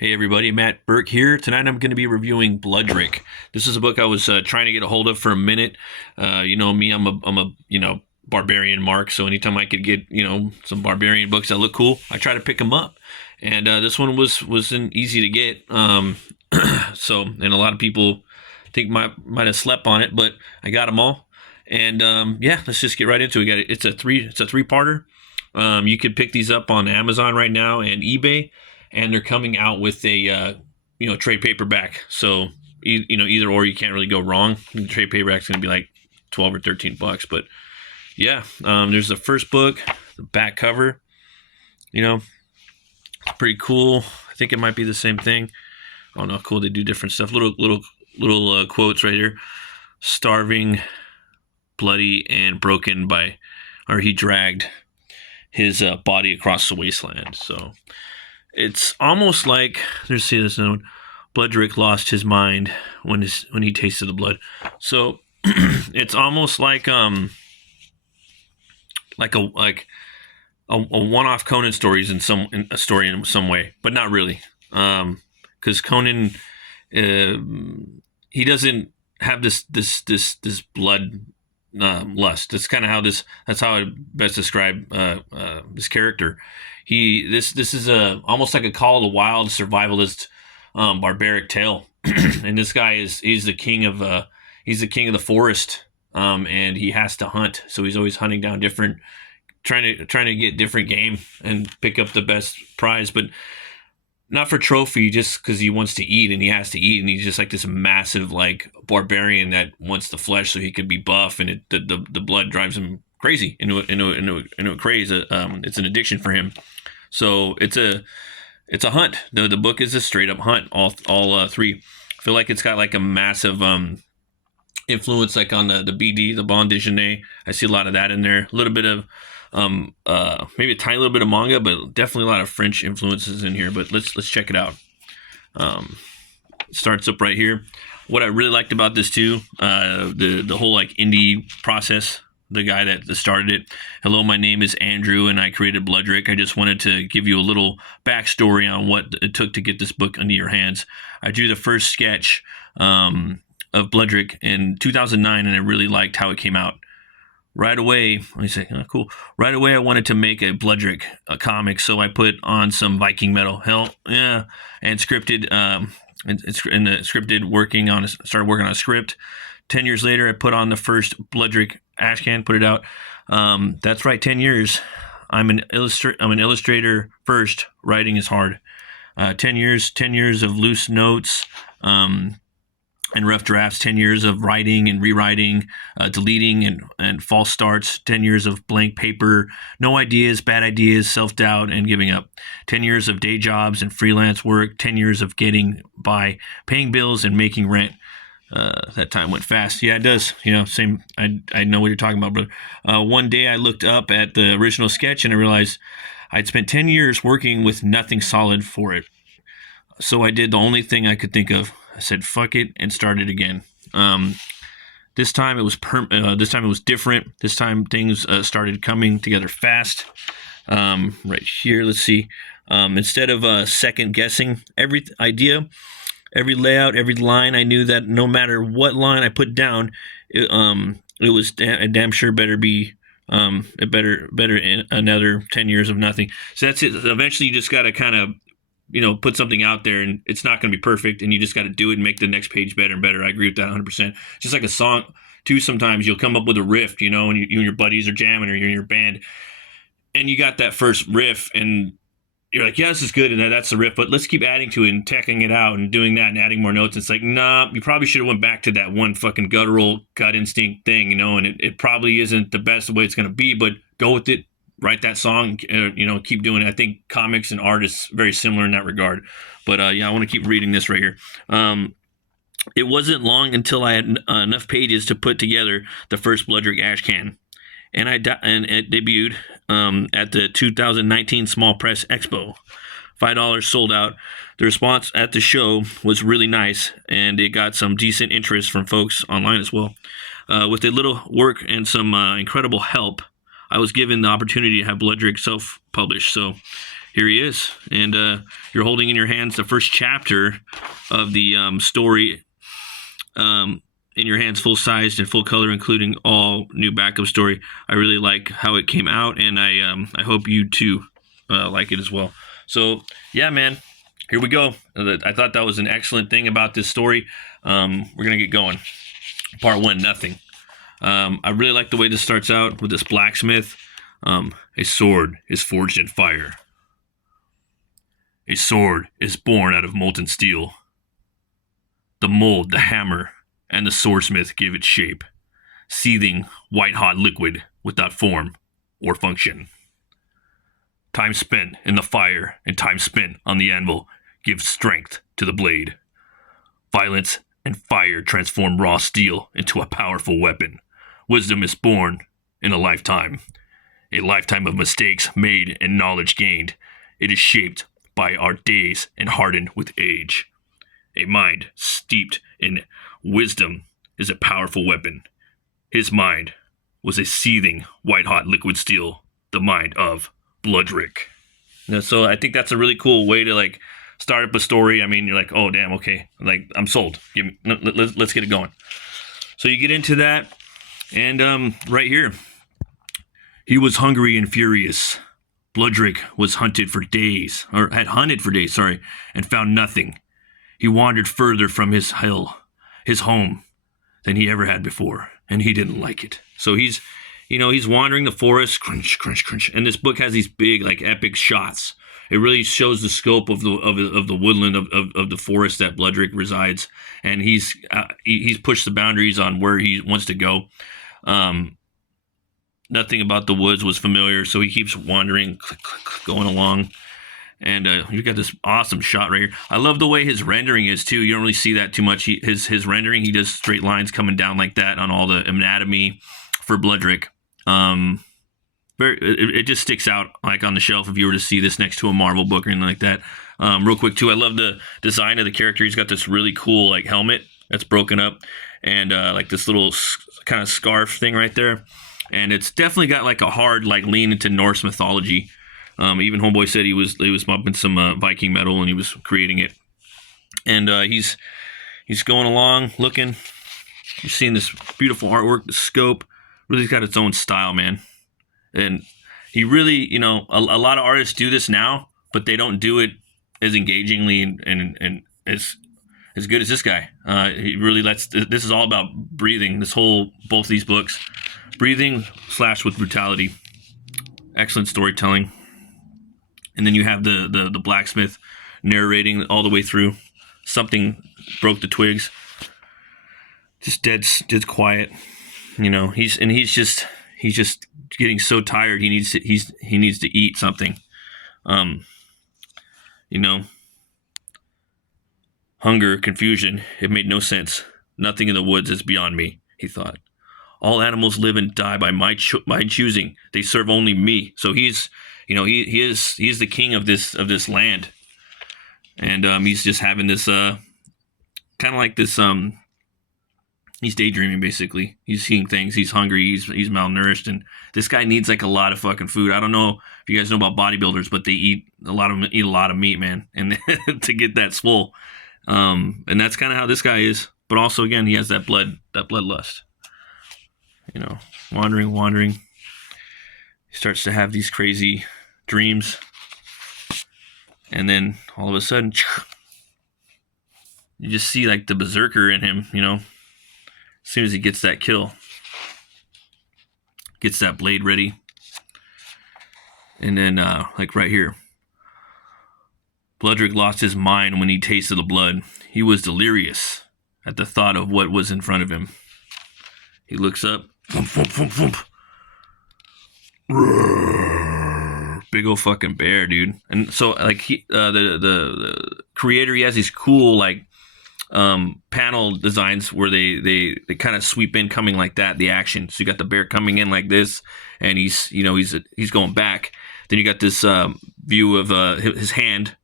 Hey everybody, Matt Burke here. Tonight I'm going to be reviewing Bloodrik. This is a book I was trying to get a hold of for a minute. You know me, I'm a barbarian mark. So anytime I could get some barbarian books that look cool, I try to pick them up. And this one wasn't easy to get. And a lot of people think might have slept on it, but I got them all. And yeah, let's just get right into it. It's a three-parter. You could pick these up on Amazon right now and eBay, and they're coming out with a trade paperback. So either or, you can't really go wrong. The trade paperback's going to be like 12 or 13 bucks. But yeah, there's the first book, the back cover. Pretty cool. I think it might be the same thing. Oh no, cool. They do different stuff. Little quotes right here. Starving, bloody, and broken he dragged his body across the wasteland. So it's almost like, let's see this one. Bloodrik lost his mind when he tasted the blood. So it's almost like a one-off Conan stories in a story in some way, but not really. Because Conan, he doesn't have this blood lust. That's kind of that's how I best describe this character. This is almost like a Call of the Wild survivalist barbaric tale. And this guy he's the king of the forest, and he has to hunt. So he's always hunting down trying to get different game and pick up the best prize, but not for trophy, just because he wants to eat and he has to eat, and he's just like this massive like barbarian that wants the flesh so he could be buff, and the blood drives him crazy into a craze. It's an addiction for him. So it's a hunt. The book is a straight up hunt. All three. I feel like it's got like a massive influence like on the BD, the bande dessinée. I see a lot of that in there. A little bit of maybe a tiny little bit of manga, but definitely a lot of French influences in here. But let's check it out. It starts up right here. What I really liked about this too, the whole like indie process. The guy that started it. Hello, my name is Andrew, and I created Bloodrik. I just wanted to give you a little backstory on what it took to get this book into your hands. I drew the first sketch of Bloodrik in 2009, and I really liked how it came out. Right away, let me say, oh, cool. Right away, I wanted to make a Bloodrik comic, so I put on some Viking metal, hell yeah, and scripted. Started working on a script. 10 years later, I put on the first Bloodrik ashcan, put it out. That's right, 10 years. I'm an illustrator first. Writing is hard. 10 years of loose notes. And rough drafts, 10 years of writing and rewriting, deleting and false starts, 10 years of blank paper, no ideas, bad ideas, self-doubt, and giving up, 10 years of day jobs and freelance work, 10 years of getting by, paying bills and making rent. That time went fast. Yeah, it does. Same. I know what you're talking about, brother. One day I looked up at the original sketch and I realized I'd spent 10 years working with nothing solid for it. So I did the only thing I could think of. I said fuck it and started again. This time it was different. This time things started coming together fast. Right here, let's see. Instead of second guessing every idea, every layout, every line, I knew that no matter what line I put down, it was damn sure better be better in another 10 years of nothing. So that's it. Eventually, you just got to kind of put something out there, and it's not going to be perfect, and you just got to do it and make the next page better and better. I agree with that 100%. Just like a song, too, sometimes you'll come up with a riff, and you and your buddies are jamming, or you're in your band, and you got that first riff, and you're like, yeah, this is good, and that's the riff, but let's keep adding to it and teching it out and doing that and adding more notes. It's like, nah, you probably should have went back to that one fucking guttural gut instinct thing, and it probably isn't the best way it's going to be, but go with it. Write that song, keep doing it. I think comics and art is very similar in that regard. But yeah, I want to keep reading this right here. It wasn't long until I had enough pages to put together the first Bloodrik ashcan, and it debuted at the 2019 Small Press Expo. $5 sold out. The response at the show was really nice, and it got some decent interest from folks online as well. With a little work and some incredible help, I was given the opportunity to have Bloodrik self-published. So here he is, and you're holding in your hands the first chapter of the story. In your hands, full sized and full color, including all new backup story. I really like how it came out, and I hope you too like it as well. So yeah, man, here we go. I thought that was an excellent thing about this story. We're gonna get going. Part 1, nothing. I really like the way this starts out with this blacksmith. A sword is forged in fire. A sword is born out of molten steel. The mold, the hammer, and the swordsmith give it shape, seething, white-hot liquid without form or function. Time spent in the fire and time spent on the anvil gives strength to the blade. Violence and fire transform raw steel into a powerful weapon. Wisdom is born in a lifetime of mistakes made and knowledge gained. It is shaped by our days and hardened with age. A mind steeped in wisdom is a powerful weapon. His mind was a seething, white-hot liquid steel, the mind of Bloodrik. So I think that's a really cool way to like start up a story. I mean, you're like, oh damn, okay, like I'm sold. Let's get it going. So you get into that, and right here, he was hungry and furious. Bloodrik was had hunted for days, and found nothing. He wandered further from his home, than he ever had before, and he didn't like it. So he's wandering the forest, crunch, crunch, crunch, and this book has these big, like, epic shots. It really shows the scope of the woodland of the forest that Bloodrik resides, and he's pushed the boundaries on where he wants to go. Nothing about the woods was familiar, so he keeps wandering, going along. And you got this awesome shot right here. I love the way his rendering is too. You don't really see that too much. His rendering, he does straight lines coming down like that on all the anatomy for Bloodrik. It just sticks out like on the shelf if you were to see this next to a Marvel book or anything like that. Real quick too, I love the design of the character. He's got this really cool like helmet that's broken up, and like this little kind of scarf thing right there. And it's definitely got like a hard like lean into Norse mythology. Even Homeboy said he was bumping some Viking metal and he was creating it. And he's going along, looking. You're seeing this beautiful artwork. The scope really got its own style, man. And he really, a lot of artists do this now, but they don't do it as engagingly and as good as this guy. He really lets. This is all about breathing. Both these books, breathing / with brutality. Excellent storytelling. And then you have the blacksmith narrating all the way through. Something broke the twigs. Just dead quiet. He's just getting so tired. He needs to eat something. Hunger, confusion. It made no sense. Nothing in the woods is beyond me, he thought. All animals live and die by my choosing. They serve only me. So he's the king of this land, and he's just having this kind of like this he's daydreaming basically. He's seeing things. He's hungry. He's malnourished, and this guy needs like a lot of fucking food. I don't know if you guys know about bodybuilders, but they eat a lot of meat, man, and to get that swole. And that's kind of how this guy is. But also, again, he has that bloodlust. Wandering. He starts to have these crazy dreams, and then all of a sudden, you just see like the berserker in him. As soon as he gets that kill, gets that blade ready, and then like right here, Bloodrik lost his mind when he tasted the blood. He was delirious at the thought of what was in front of him. He looks up. Thump, thump, thump, thump. Big old fucking bear, dude. And so like the creator, he has these cool like panel designs where they kind of sweep in coming like that, the action. So you got the bear coming in like this, and he's going back. Then you got this view of his hand,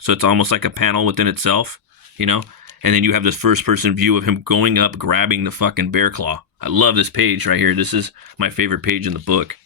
so it's almost like a panel within itself, and then you have this first person view of him going up, grabbing the fucking bear claw. I love this page right here. This is my favorite page in the book.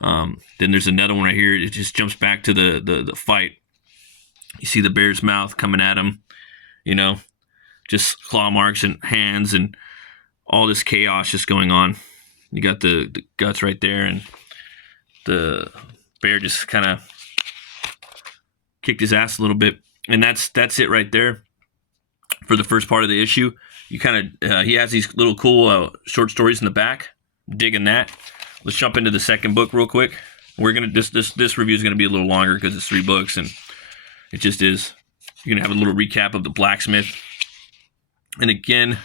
Then there's another one right here. It just jumps back to the fight. You see the bear's mouth coming at him, you know, just claw marks and hands and all this chaos just going on. You got the guts right there, and the bear just kind of kicked his ass a little bit. And that's it right there for the first part of the issue. You kind of he has these little cool short stories in the back. Digging that. Let's jump into the second book real quick. We're gonna this review is gonna be a little longer because it's 3 books, and it just is. You're gonna have a little recap of the blacksmith. And again,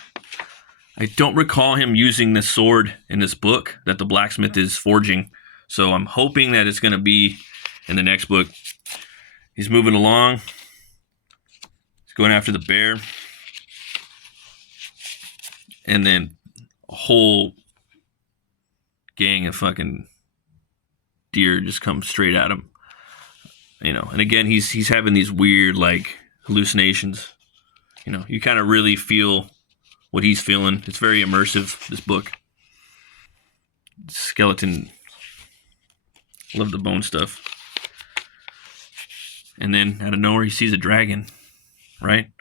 I don't recall him using this sword in this book that the blacksmith is forging. So I'm hoping that it's gonna be in the next book. He's moving along. He's going after the bear. And then a whole gang of fucking deer just comes straight at him. You know, and again, he's having these weird, like, hallucinations. You know, you kind of really feel what he's feeling. It's very immersive, this book. Skeleton. Love the bone stuff. And then, out of nowhere, he sees a dragon. Right?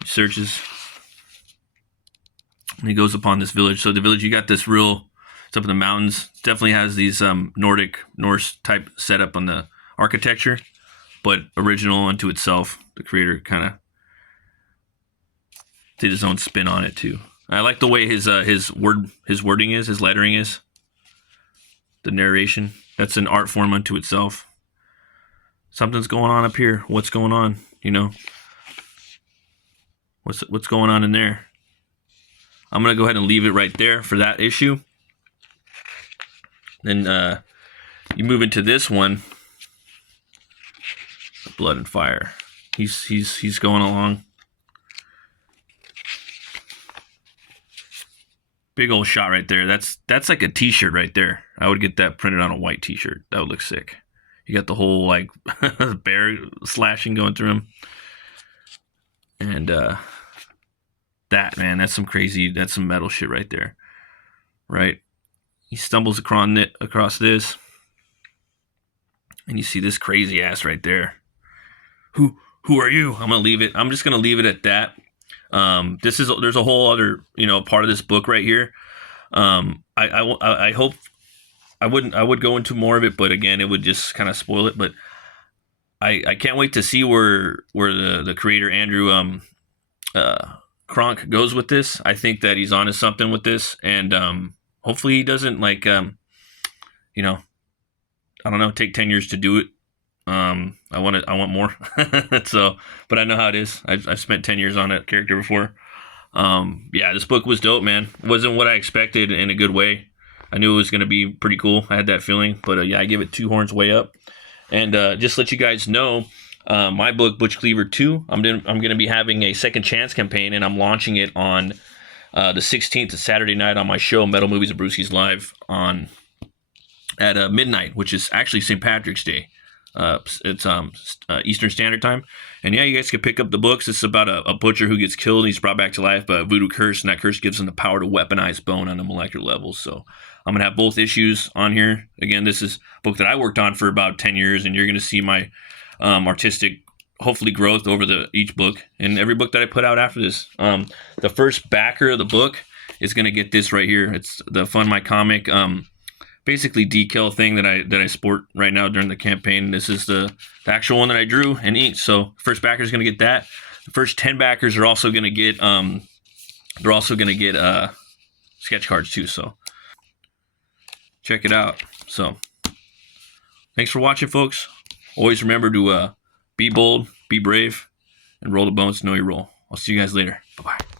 He searches. And he goes upon this village. So the village, you got this real... It's up in the mountains. It definitely has these Norse type setup on the architecture, but original unto itself. The creator kind of did his own spin on it too. I like the way his wording is, his lettering is. The narration. That's an art form unto itself. Something's going on up here. What's going on? You know. What's going on in there? I'm gonna go ahead and leave it right there for that issue. Then you move into this one, Blood and Fire. He's going along. Big old shot right there. That's like a t-shirt right there. I would get that printed on a white t-shirt. That would look sick. You got the whole like bear slashing going through him. And that, man, that's some metal shit right there. Right? He stumbles across this, and you see this crazy ass right there. Who are you? I'm gonna leave it. I'm just gonna leave it at that. There's a whole other part of this book right here. I hope I would go into more of it, but again, it would just kind of spoil it. But I can't wait to see where the creator Andrew Kronk goes with this. I think that he's onto something with this, and hopefully he doesn't like, I don't know, take 10 years to do it. I want more. So, but I know how it is. I've spent 10 years on that character before. Yeah, this book was dope, man. It wasn't what I expected in a good way. I knew it was going to be pretty cool. I had that feeling, but yeah, I give it 2 horns way up. And just let you guys know, my book, Butch Cleaver 2, I'm going to be having a second chance campaign, and I'm launching it on the 16th, Saturday night on my show, Metal Movies and Brewskis Live at midnight, which is actually St. Patrick's Day. It's Eastern Standard Time. And yeah, you guys can pick up the books. It's about a butcher who gets killed and he's brought back to life by a voodoo curse, and that curse gives him the power to weaponize bone on a molecular level. So I'm going to have both issues on here. Again, this is a book that I worked on for about 10 years, and you're going to see my artistic, hopefully, growth over each book and every book that I put out after this. The first backer of the book is going to get this right here. It's the Fund My Comic basically decal thing that I sport right now during the campaign. This is the actual one that I drew and inked. So first backer is going to get that. The first 10 backers are also going to get sketch cards too. So check it out. So thanks for watching, folks. Always remember to be bold, be brave, and roll the bones to know you roll. I'll see you guys later. Bye-bye.